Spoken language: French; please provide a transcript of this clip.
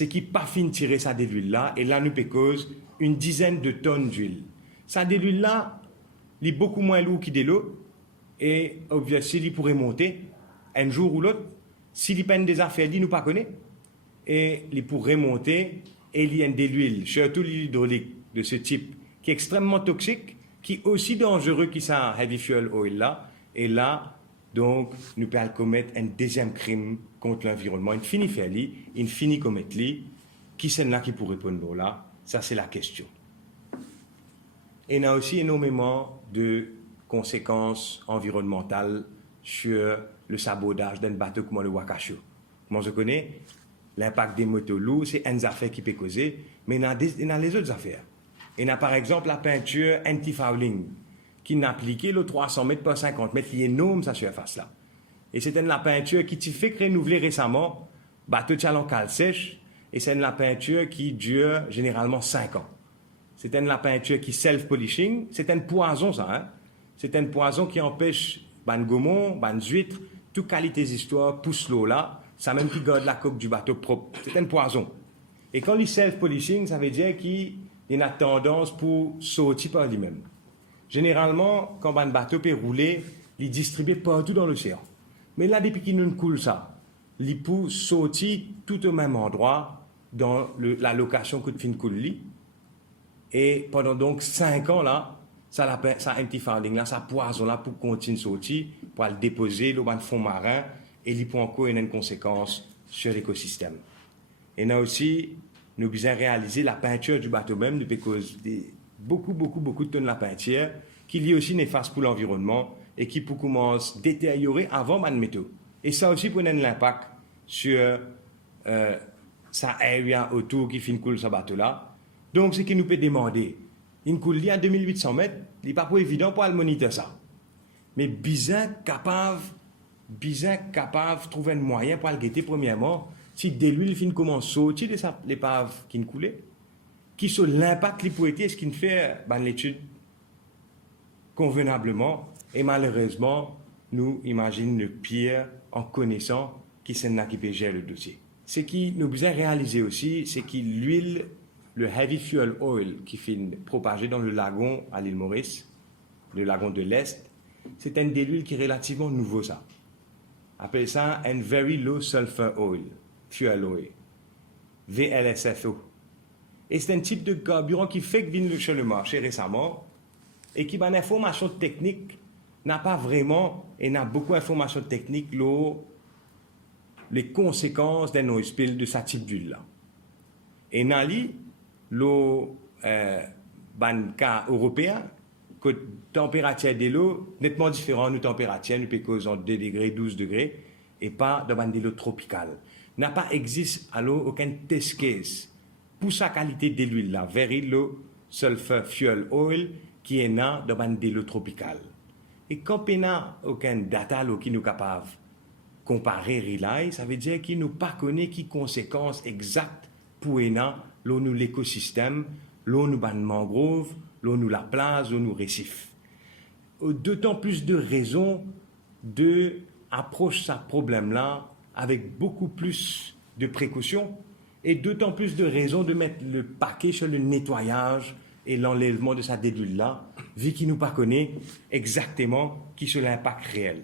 c'est qu'il pas fin de tirer ça de l'huile là, et là nous peut cause une dizaine de tonnes d'huile. Ça de l'huile là, il est beaucoup moins lourd que de l'eau, et obviously il pourrait monter un jour ou l'autre, s'il peine des affaires, il nous pas connaît, et il pourrait monter, et il y a de l'huile, surtout l'hydraulique de ce type, qui est extrêmement toxique, qui est aussi dangereux que ça heavy fuel oil là, et là, donc, nous pouvons commettre un deuxième crime contre l'environnement. Il finit faire lui, il finit commettre lui. Qui c'est là qui pourrait répondre là? Ça, c'est la question. Et il y a aussi énormément de conséquences environnementales sur le sabotage d'un bateau comme le Wakasho. Moi, je connais l'impact des motos lourds, c'est une affaire qui peut causer, mais il y a les autres affaires. Il y a par exemple la peinture anti-fouling, qui n'a appliqué le 300 mètres par 50 mètres, qui est énorme sa surface là. Et c'était la peinture qui t'y fait renouveler récemment, bateau de chalon cal sèche, et c'est la peinture qui dure généralement 5 ans. C'est la peinture qui self-polishing, c'est un poison ça, hein? C'est un poison qui empêche ban gaumon, ban huîtres, toute qualité d'histoire pousse l'eau là, ça même qui garde la coque du bateau propre. C'est un poison. Et quand il self-polishing, ça veut dire qu'il y a une tendance pour sortir par lui-même. Généralement, quand un bateau peut rouler, il est distribué partout dans l'océan. Mais là, depuis qu'il nous coule ça, il peut sortir tout au même endroit dans la location que fin coule. Et pendant donc 5 ans, là, ça anti-fouling, là, ça poison là pour continuer à sortir, pour le déposer dans le fond marin, et il peut encore avoir une conséquence sur l'écosystème. Et là aussi, nous devons réaliser la peinture du bateau même, depuis cause des beaucoup de tonnes de la peinture, qui est aussi néfaste pour l'environnement et qui peut commencer à détériorer avant de métaux. Et ça aussi peut avoir un impact sur sa area autour qui finit coule ce bateau-là. Donc, ce qui nous peut demander, une coule à 2800 mètres, il n'est pas pour évident pour le monitorer ça. Mais bien capable de trouver un moyen pour le guetter premièrement, si de l'huile finit commence à sortir de l'épave qui nous coulait, qui sur l'impact qu'il pourrait être, est-ce qu'il fait l'étude convenablement, et malheureusement, nous imaginons le pire en connaissant qui c'est là qui peut gérer le dossier. Ce qui nous besoin réaliser aussi, c'est que l'huile, le heavy fuel oil qui finit propagé dans le lagon à l'île Maurice, le lagon de l'Est, c'est un des huiles qui est relativement nouveau ça. Appelle ça un very low sulfur oil, fuel oil, VLSFO. Et c'est un type de carburant qui fait que vient sur le marché récemment et qui, par information technique, n'a pas vraiment, et n'a beaucoup d'informations techniques, les conséquences d'un oil spill de ce type d'huile-là. Et dans le cas européen, que la température de l'eau nettement différente de la température, nous peut causer 2 degrés, 12 degrés, et pas dans de l'eau tropicale. N'a pas existe alors aucun test case pour sa qualité de l'huile là, very low sulfur fuel oil qui est là dans de l'eau tropicale. Et quand on n'a aucun data qui nous capable comparer relay, ça veut dire qu'il nous pas connaît qui conséquences exactes pour nous l'écosystème, l'eau nous ban mangrove, l'eau nous la plage, l'eau nous récif. D'autant plus de raisons de approcher ce problème-là avec beaucoup plus de précautions et d'autant plus de raisons de mettre le paquet sur le nettoyage et l'enlèvement de sa dédule-là, vu qu'il nous pas connaît exactement qui sur l'impact réel.